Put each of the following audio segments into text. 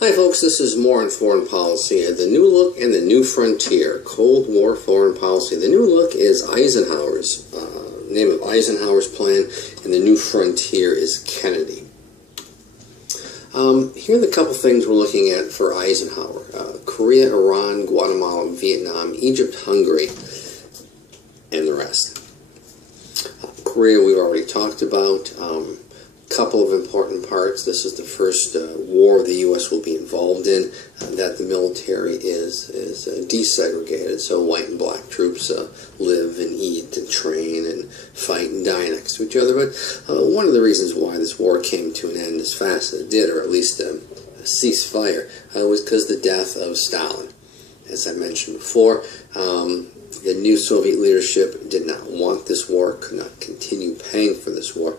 Hi folks, this is more on foreign policy, the new look and the new frontier, Cold War foreign policy. The new look is Eisenhower's, name of Eisenhower's plan, and the new frontier is Kennedy. Here are the couple things we're looking at for Eisenhower. Korea, Iran, Guatemala, Vietnam, Egypt, Hungary, and the rest. Korea we've already talked about. Couple of important parts. This is the first war the U.S. will be involved in, that the military is desegregated, so white and black troops live and eat and train and fight and die next to each other. But one of the reasons why this war came to an end as fast as it did, or at least a ceasefire, was because of the death of Stalin. As I mentioned before, the new Soviet leadership did not want this war, could not continue paying for this war,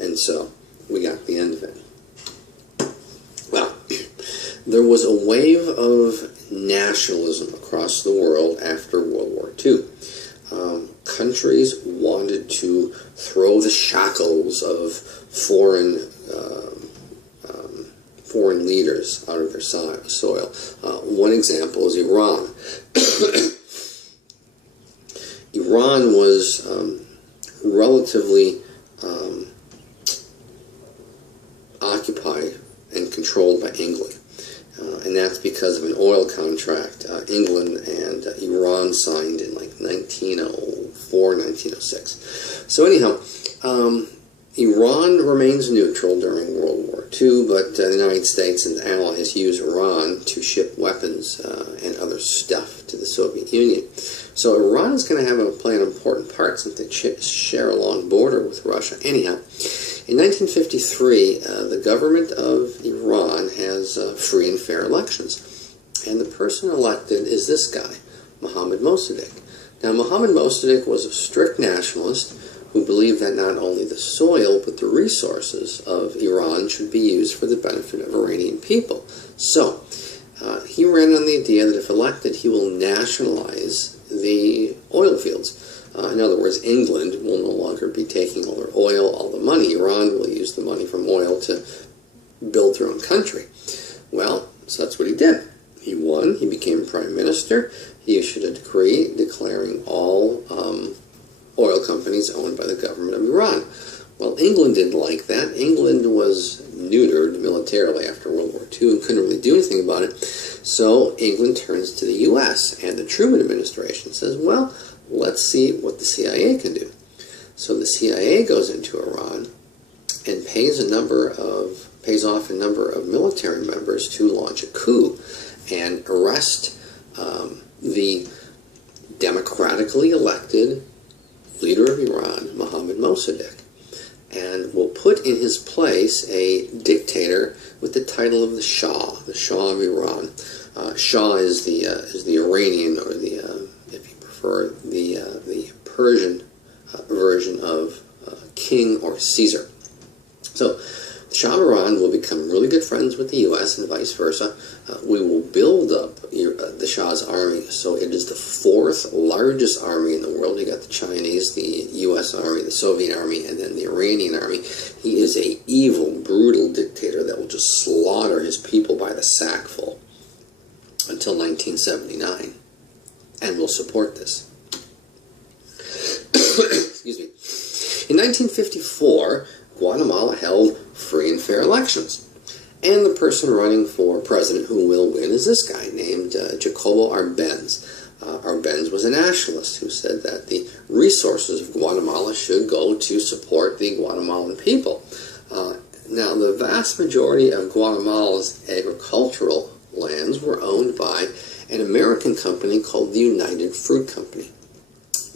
and so we got the end of it. Well, there was a wave of nationalism across the world after World War II. Countries wanted to throw the shackles of foreign leaders out of their soil. One example is Iran. Iran was relatively occupied and controlled by England, and that's because of an oil contract England and Iran signed in like 1904, 1906. So anyhow, Iran remains neutral during World War II, but the United States and allies use Iran to ship weapons and other stuff to the Soviet Union. So Iran is going to play an important part since they share a long border with Russia. Anyhow, in 1953, the government of Iran has free and fair elections. And the person elected is this guy, Mohammad Mossadegh. Now, Mohammad Mossadegh was a strict nationalist who believed that not only the soil, but the resources of Iran should be used for the benefit of Iranian people. So, he ran on the idea that if elected, he will nationalize the oil fields. In other words, England will no longer be taking all their oil, all the money. Iran will use the money from oil to build their own country. Well, so that's what he did. He won. He became prime minister. He issued a decree declaring all oil companies owned by the government of Iran. Well, England didn't like that. England was neutered militarily after World War II and couldn't really do anything about it. So England turns to the U.S. and the Truman administration says, well, let's see what the CIA can do. So the CIA goes into Iran and pays off a number of military members to launch a coup and arrest the democratically elected leader of Iran, Mohammad Mossadegh, and will put in his place a dictator with the title of the Shah of Iran. Shah is the Iranian, or the if you prefer, the Persian version of king or Caesar. So the Shah of Iran will become really good friends with the U.S. and vice versa. We will build up the Shah's army, so it is the fourth largest army in the world. You got the Chinese, the U.S. army, the Soviet army, and then the Iranian army. He is a evil, brutal dictator that will just slaughter his people by the sackful until 1979, and will support this. Excuse me. In 1954, Guatemala held free and fair elections. And the person running for president who will win is this guy named Jacobo Arbenz. Arbenz was a nationalist who said that the resources of Guatemala should go to support the Guatemalan people. Now, the vast majority of Guatemala's agricultural lands were owned by an American company called the United Fruit Company.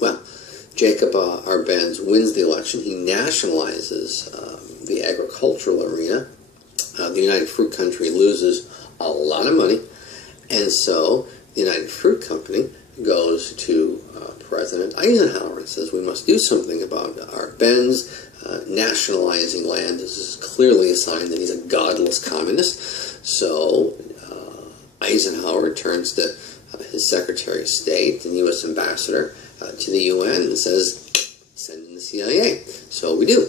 Well, Jacob Arbenz wins the election. He nationalizes the agricultural arena. The United Fruit Company loses a lot of money, and so the United Fruit Company goes to President Eisenhower and says, we must do something about Arbenz. Nationalizing land is clearly a sign that he's a godless communist. So Eisenhower turns to his Secretary of State and U.S. Ambassador to the UN and says, send in the CIA. So we do.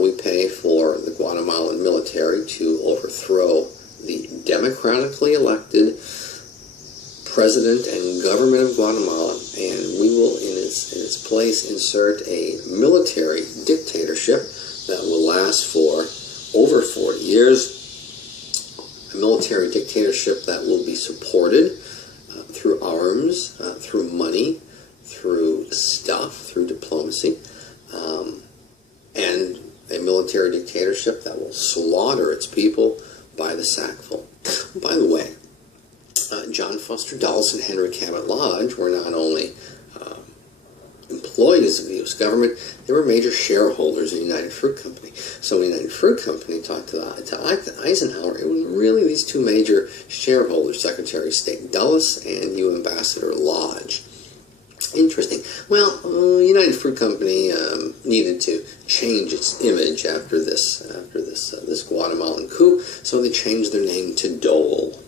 We pay for the Guatemalan military to overthrow the democratically elected president and government of Guatemala, and we will, in its place, insert a military dictatorship that will last for over 40 years. A military dictatorship that will be supported through arms, through money, through stuff, through diplomacy, and a military dictatorship that will slaughter its people by the sackful. By the way, John Foster Dulles and Henry Cabot Lodge were not only employees of the U.S. government, they were major shareholders in United Fruit Company. So when United Fruit Company talked to Eisenhower, it was really these two major shareholders, Secretary of State Dulles and U. Ambassador Lodge. Interesting. Well, United Fruit Company needed to change its image after this Guatemalan coup, so they changed their name to Dole.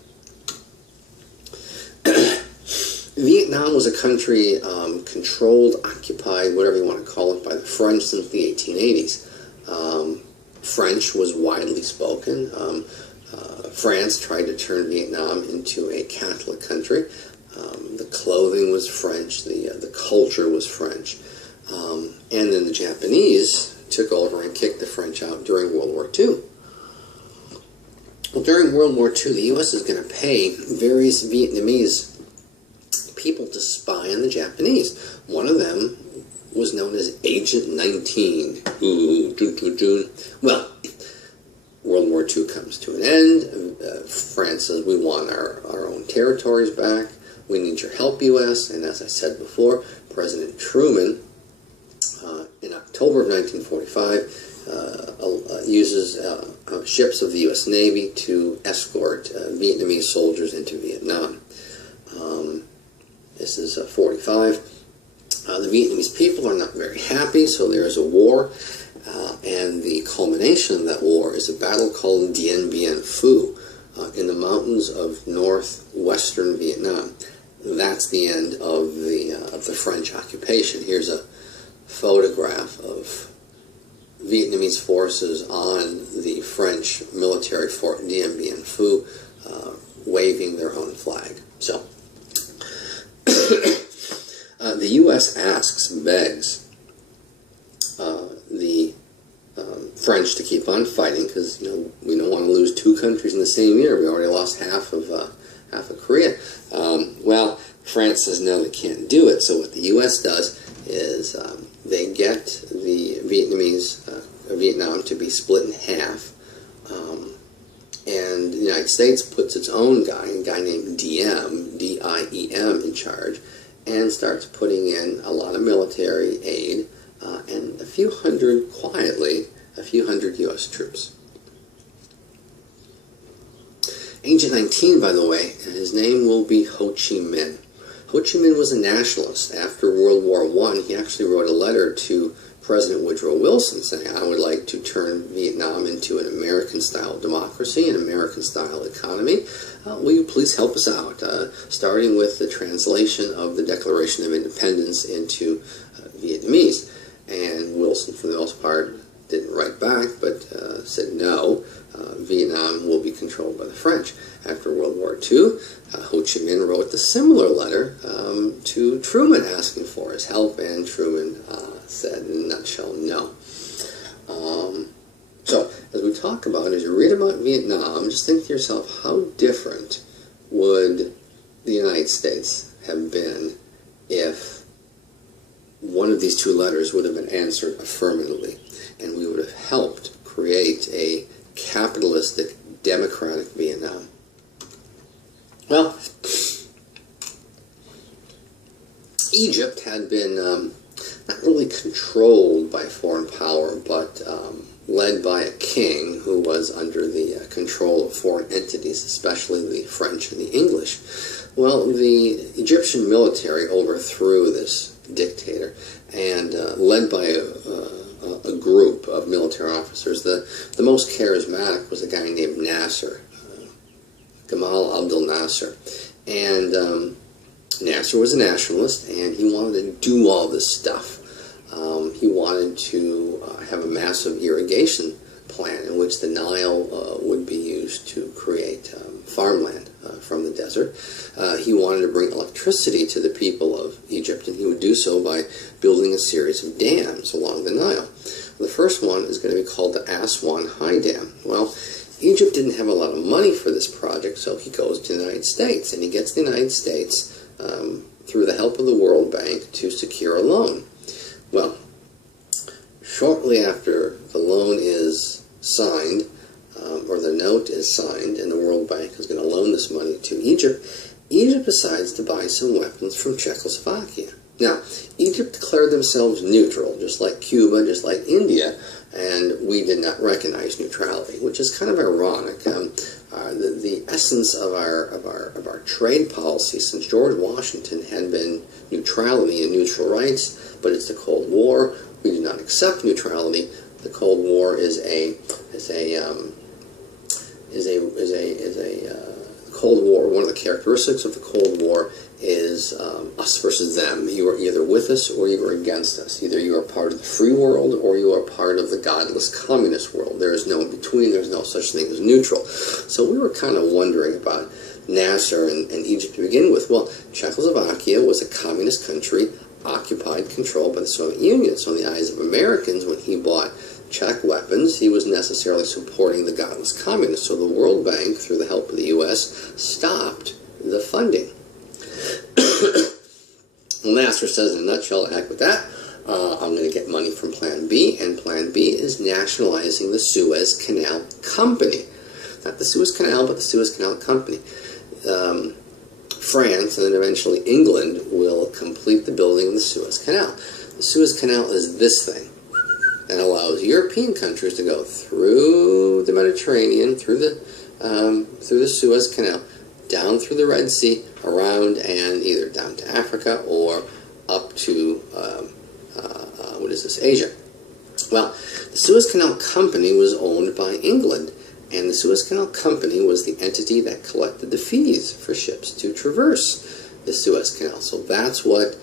Vietnam was a country controlled, occupied, whatever you want to call it, by the French since the 1880s. French was widely spoken. France tried to turn Vietnam into a Catholic country. The clothing was French, the culture was French. And then the Japanese took over and kicked the French out during World War II. Well, during World War II, the U.S. is going to pay various Vietnamese people to spy on the Japanese. One of them was known as Agent 19. Well, World War II comes to an end. France says, we want our own territories back. We need your help, U.S. And as I said before, President Truman, in October of 1945, uses ships of the U.S. Navy to escort Vietnamese soldiers into Vietnam. This is 45. The Vietnamese people are not very happy, so there is a war. And the culmination of that war is a battle called Dien Bien Phu in the mountains of northwestern Vietnam. That's the end of the French occupation. Here's a photograph of Vietnamese forces on the French military fort Dien Bien Phu, waving their own flag. So, the U.S. begs the French to keep on fighting because we don't want to lose two countries in the same year. We already lost half of Korea. Well, France says no, they can't do it. So what the U.S. does is they get the Vietnam to be split in half, and the United States puts its own guy, a guy named Diem, D-I-E-M, in charge, and starts putting in a lot of military aid and a few hundred U.S. troops. Agent 19, by the way, his name will be Ho Chi Minh. Ho Chi Minh was a nationalist. After World War I, he actually wrote a letter to President Woodrow Wilson saying, I would like to turn Vietnam into an American-style democracy, an American-style economy. Will you please help us out? Starting with the translation of the Declaration of Independence into Vietnamese. And Wilson, for the most part, didn't write back, but said no, Vietnam will be controlled by the French. After World War II, Ho Chi Minh wrote a similar letter to Truman asking for his help, and Truman said, in a nutshell, no. So, as we talk about, as you read about Vietnam, just think to yourself, how different would the United States have been if one of these two letters would have been answered affirmatively, and we would have helped create a capitalistic, democratic Vietnam. Well, Egypt had been not really controlled by foreign power, but led by a king who was under the control of foreign entities, especially the French and the English. Well, the Egyptian military overthrew this dictator, and led by a group of military officers. The most charismatic was a guy named Nasser, Gamal Abdel Nasser. And Nasser was a nationalist, and he wanted to do all this stuff. He wanted to have a massive irrigation plan in which the Nile would be used to create farmland from the desert. He wanted to bring electricity to the people of Egypt, and he would do so by building a series of dams along the Nile. The first one is going to be called the Aswan High Dam. Well, Egypt didn't have a lot of money for this project, so he goes to the United States, and he gets the United States, through the help of the World Bank, to secure a loan. Well, shortly after the loan is signed, or the note is signed, and the World Bank is going to loan this money to Egypt, Egypt decides to buy some weapons from Czechoslovakia. Now, Egypt declared themselves neutral, just like Cuba, just like India, and we did not recognize neutrality, which is kind of ironic. The essence of our trade policy since George Washington had been neutrality and neutral rights, but it's the Cold War. We do not accept neutrality. The Cold War is a Cold War. One of the characteristics of the Cold War is us versus them. You are either with us or you are against us. Either you are part of the free world or you are part of the godless communist world. There is no in between. There's no such thing as neutral. So we were kind of wondering about Nasser and Egypt to begin with. Well, Czechoslovakia was a communist country occupied, controlled by the Soviet Union. So in the eyes of Americans, when he bought Czech weapons, he was necessarily supporting the godless communists. So the World Bank, through the help of the U.S., stopped the funding. Well, Nasser says in a nutshell, heck with that, I'm going to get money from Plan B, and Plan B is nationalizing the Suez Canal Company. Not the Suez Canal, but the Suez Canal Company. France, and then eventually England, will complete the building of the Suez Canal. The Suez Canal is this thing that allows European countries to go through the Mediterranean, through the Suez Canal, down through the Red Sea, around, and either down to Africa or up to, Asia. Well, the Suez Canal Company was owned by England, and the Suez Canal Company was the entity that collected the fees for ships to traverse the Suez Canal. So that's what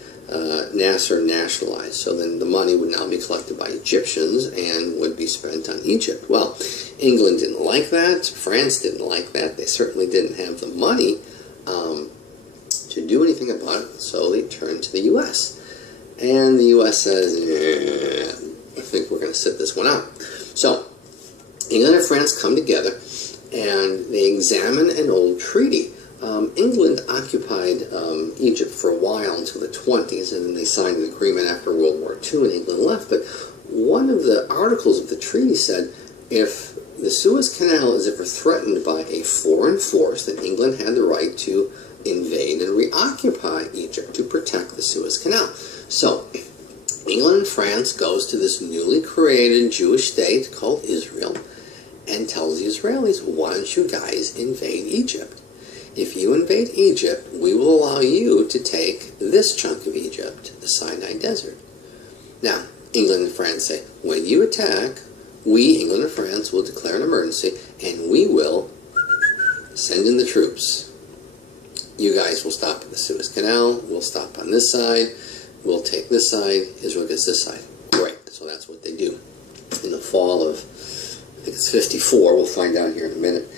Nasser nationalized. So then the money would now be collected by Egyptians and would be spent on Egypt. Well, England didn't like that. France didn't like that. They certainly didn't have the money to do anything about it. So they turned to the U.S. And the U.S. says, I think we're going to sit this one out. So England and France come together and they examine an old treaty. England occupied Egypt for a while until the 20s, and then they signed an agreement after World War II, and England left. But one of the articles of the treaty said if the Suez Canal is ever threatened by a foreign force, then England had the right to invade and reoccupy Egypt to protect the Suez Canal. So England and France goes to this newly created Jewish state called Israel and tells the Israelis, why don't you guys invade Egypt? If you invade Egypt, we will allow you to take this chunk of Egypt, the Sinai Desert. Now, England and France say, when you attack, we, England and France, will declare an emergency, and we will send in the troops. You guys will stop at the Suez Canal, we'll stop on this side, we'll take this side, Israel gets this side. Great, so that's what they do. In the fall of, I think it's 54, we'll find out here in a minute,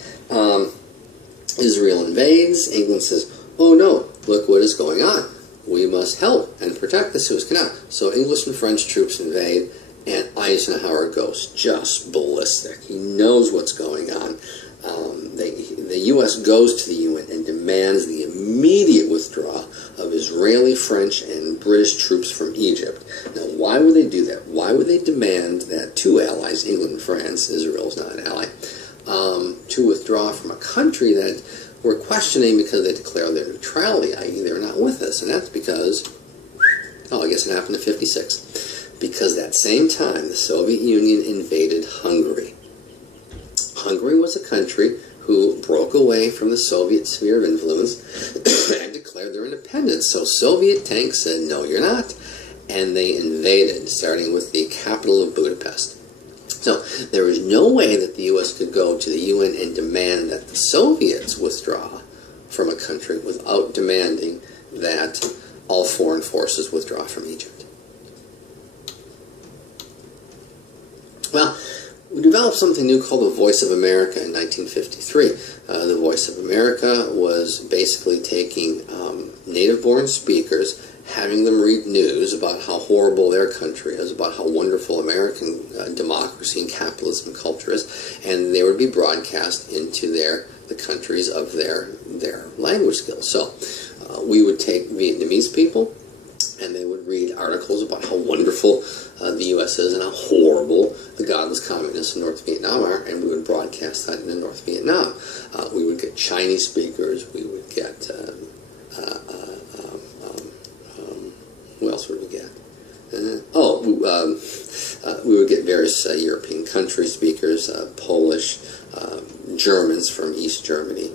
Israel invades. England says, oh no, look what is going on. We must help and protect the Suez Canal. So English and French troops invade, and Eisenhower goes just ballistic. He knows what's going on. The U.S. goes to the UN and demands the immediate withdrawal of Israeli, French, and British troops from Egypt. Now, why would they do that? Why would they demand that two allies, England and France, Israel's not an ally, to withdraw from a country that we're questioning because they declare their neutrality, i.e. they're not with us? And that's because, I guess it happened in 56. Because that same time, the Soviet Union invaded Hungary. Hungary was a country who broke away from the Soviet sphere of influence and declared their independence. So Soviet tanks said, no, you're not. And they invaded, starting with the capital of Budapest. So there was no way that the U.S. could go to the UN and demand that the Soviets withdraw from a country without demanding that all foreign forces withdraw from Egypt. Well, We developed something new called the Voice of America in 1953. The Voice of America was basically taking native-born speakers, having them read news about how horrible their country is, about how wonderful American democracy and capitalism culture is, and they would be broadcast into the countries of their language skills. So we would take Vietnamese people, and they would read articles about how wonderful the U.S. is and how horrible the godless communists in North Vietnam are, and we would broadcast that into North Vietnam. We would get Chinese speakers, we would get, who else would we get? We would get various European country speakers, Polish, Germans from East Germany,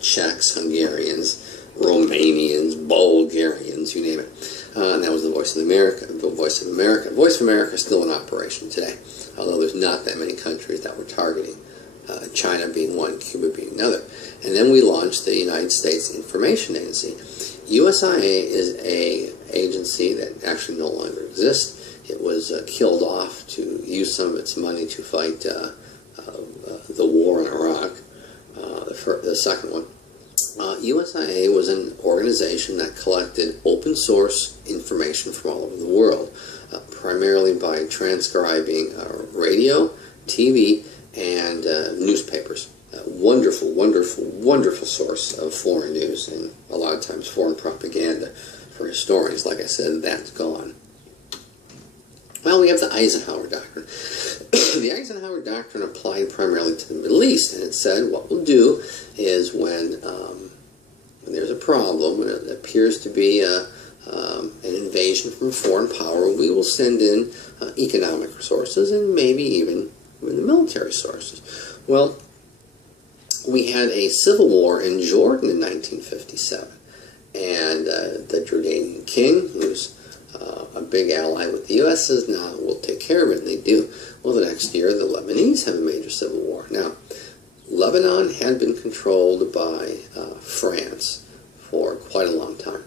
Czechs, Hungarians, Romanians, Bulgarians, you name it. And that was the Voice of America. The Voice of America. Voice of America is still in operation today, although there's not that many countries that we're targeting. China being one, Cuba being another. And then we launched the United States Information Agency. USIA is an agency that actually no longer exists. It was killed off to use some of its money to fight the war in Iraq, the second one. USIA was an organization that collected open source information from all over the world, primarily by transcribing radio, TV, and newspapers. Wonderful, wonderful, wonderful source of foreign news and a lot of times foreign propaganda for historians. Like I said, that's gone. Well, we have the Eisenhower Doctrine. The Eisenhower Doctrine applied primarily to the Middle East, and it said what we'll do is when there's a problem, when it appears to be an invasion from a foreign power, we will send in economic resources and maybe even the military resources. Well, we had a civil war in Jordan in 1957, and the Jordanian king, who's a big ally with the U.S., says, no, we'll take care of it, and they do. Well, the next year, the Lebanese have a major civil war. Now, Lebanon had been controlled by France for quite a long time.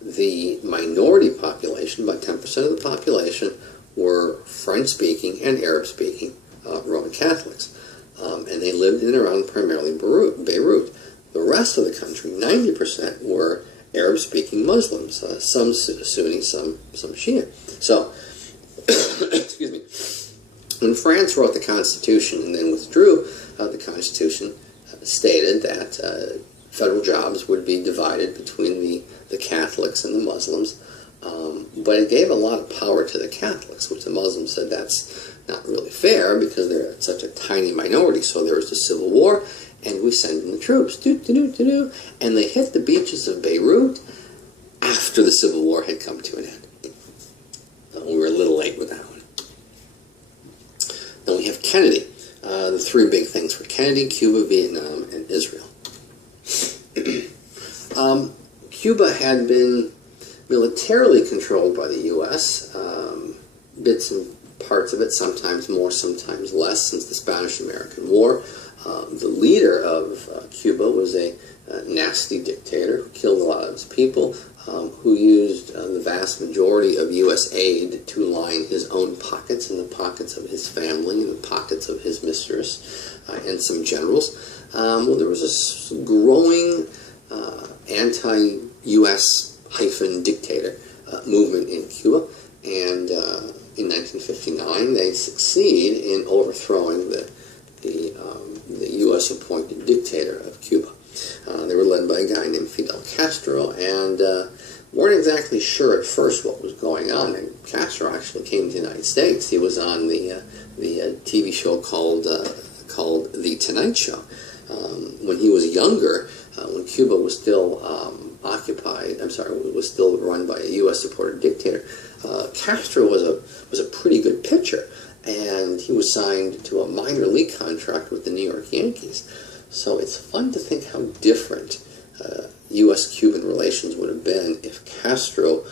The minority population, about 10% of the population, were French-speaking and Arab-speaking Roman Catholics. And they lived in and around primarily Beirut. The rest of the country, 90%, were Arab-speaking Muslims, some Sunni, some Shia. So, excuse me, when France wrote the Constitution and then withdrew, the Constitution stated that federal jobs would be divided between the Catholics and the Muslims, but it gave a lot of power to the Catholics, which the Muslims said that's not really fair because they're such a tiny minority. So there was the Civil War, and we sent in the troops, and they hit the beaches of Beirut after the Civil War had come to an end. We were a little late with that one. Then we have Kennedy. The three big things for Kennedy: Cuba, Vietnam, and Israel. Cuba had been militarily controlled by the U.S., bits and parts of it, sometimes more, sometimes less, since the Spanish-American War. The leader of Cuba was a nasty dictator who killed a lot of his people, who used the vast majority of U.S. aid to line his own pockets and the pockets of his family and the pockets of his mistress and some generals. Well, there was a growing anti-U.S. dictator movement in Cuba, and in 1959 they succeed in overthrowing the U.S. appointed dictator of Cuba. They were led by a guy named Fidel Castro, and weren't exactly sure at first what was going on. And Castro actually came to the United States. He was on the TV show called The Tonight Show. When he was younger, when Cuba was still was still run by a U.S.-supported dictator, Castro was a pretty good pitcher, and he was signed to a minor league contract with the New York Yankees. So it's fun to think how different U.S.-Cuban relations would have been if Castro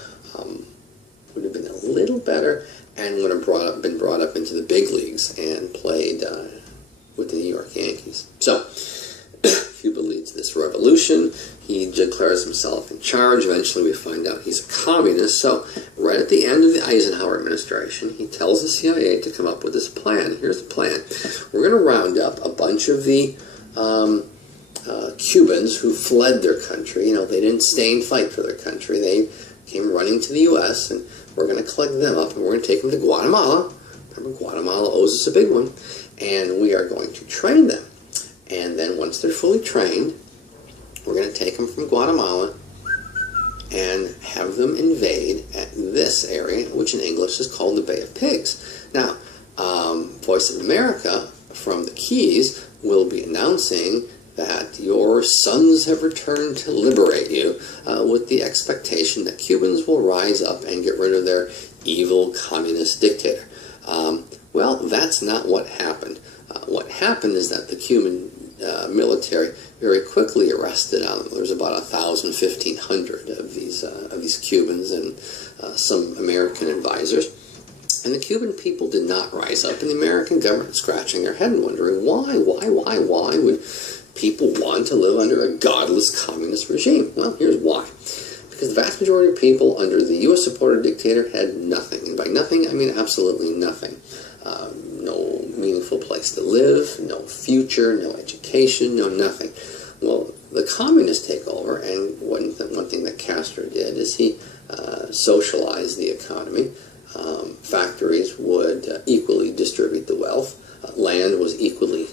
would have been a little better and would have been brought up into the big leagues and played with the New York Yankees. So Cuba Cuba leads this revolution. He declares himself in charge. Eventually we find out he's a communist. So right at the end of the Eisenhower administration, he tells the CIA to come up with this plan. Here's the plan. We're going to round up a bunch of the Cubans who fled their country. You know, they didn't stay and fight for their country. They came running to the U.S., and we're going to collect them up, and we're going to take them to Guatemala. Remember, Guatemala owes us a big one. And we are going to train them. And then once they're fully trained, we're going to take them from Guatemala and have them invade at this area, which in English is called the Bay of Pigs. Now, Voice of America from the Keys will be announcing that your sons have returned to liberate you, with the expectation that Cubans will rise up and get rid of their evil communist dictator. Well, that's not what happened. What happened is that the Cuban military very quickly arrested them. There was about 1,000, 1,500 of these Cubans and some American advisors. And the Cuban people did not rise up, and the American government scratching their head and wondering why would people want to live under a godless communist regime? Well, here's why. Because the vast majority of people under the U.S.-supported dictator had nothing. And by nothing, I mean absolutely nothing. No meaningful place to live, no future, no education, no nothing. Well, the communists take over, and one thing that Castro did is he socialized the economy. Factories would equally distribute the wealth. Land was equally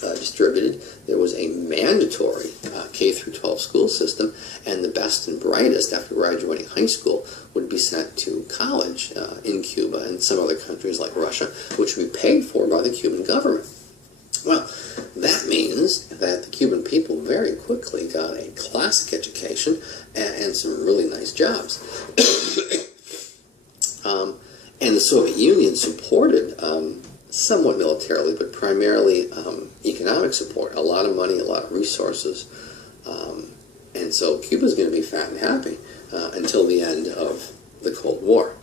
distributed. There was a mandatory K through 12 school system, and the best and brightest after graduating high school would be sent to college in Cuba and some other countries like Russia, which would be paid for by the Cuban government. Well, that means that the Cuban people very quickly got a classic education and some really nice jobs. And the Soviet Union supported, somewhat militarily, but primarily economic support, a lot of money, a lot of resources. And so Cuba's going to be fat and happy until the end of the Cold War.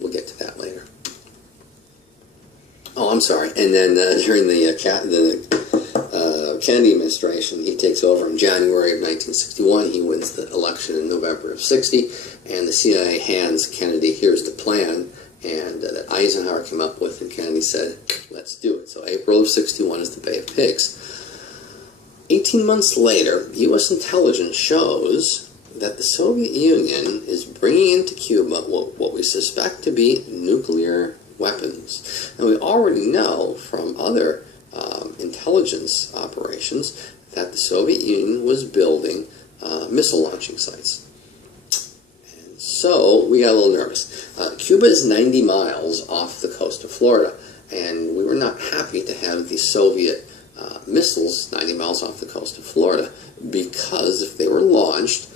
We'll get to that later. Oh, I'm sorry. And then during the Kennedy administration, he takes over in January of 1961. He wins the election in November of 60, and the CIA hands Kennedy, here's the plan, and that Eisenhower came up with, and Kennedy said, let's do it. So April of 61 is the Bay of Pigs. 18 months later, U.S. intelligence shows that the Soviet Union is bringing into Cuba what we suspect to be nuclear weapons. And we already know from other intelligence operations that the Soviet Union was building missile launching sites. And so we got a little nervous. Cuba is 90 miles off the coast of Florida, and we were not happy to have the Soviet missiles 90 miles off the coast of Florida, because if they were launched,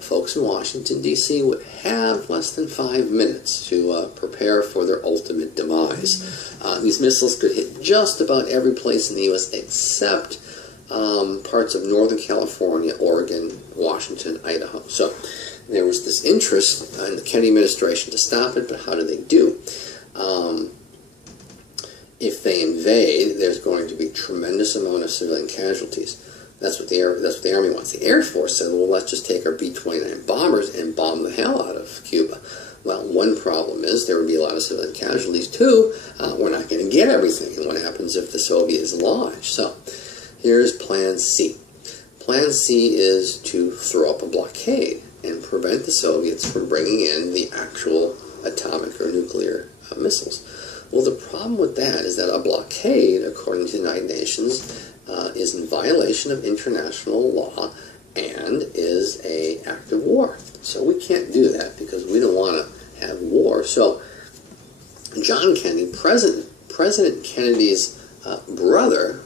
folks in Washington, D.C. would have less than 5 minutes to prepare for their ultimate demise. These missiles could hit just about every place in the U.S. except parts of Northern California, Oregon, Washington, Idaho. So there was this interest in the Kennedy administration to stop it, but how do they do? If they invade, there's going to be a tremendous amount of civilian casualties. That's what the Army wants. The Air Force said, well, let's just take our B-29 bombers and bomb the hell out of Cuba. Well, one problem is there would be a lot of civilian casualties. Two, we're not going to get everything. And what happens if the Soviets launch? So here's Plan C. Plan C is to throw up a blockade and prevent the Soviets from bringing in the actual atomic or nuclear missiles. Well, the problem with that is that a blockade, according to the United Nations, is in violation of international law and is an act of war. So we can't do that because we don't want to have war. So John Kennedy, President Kennedy's brother,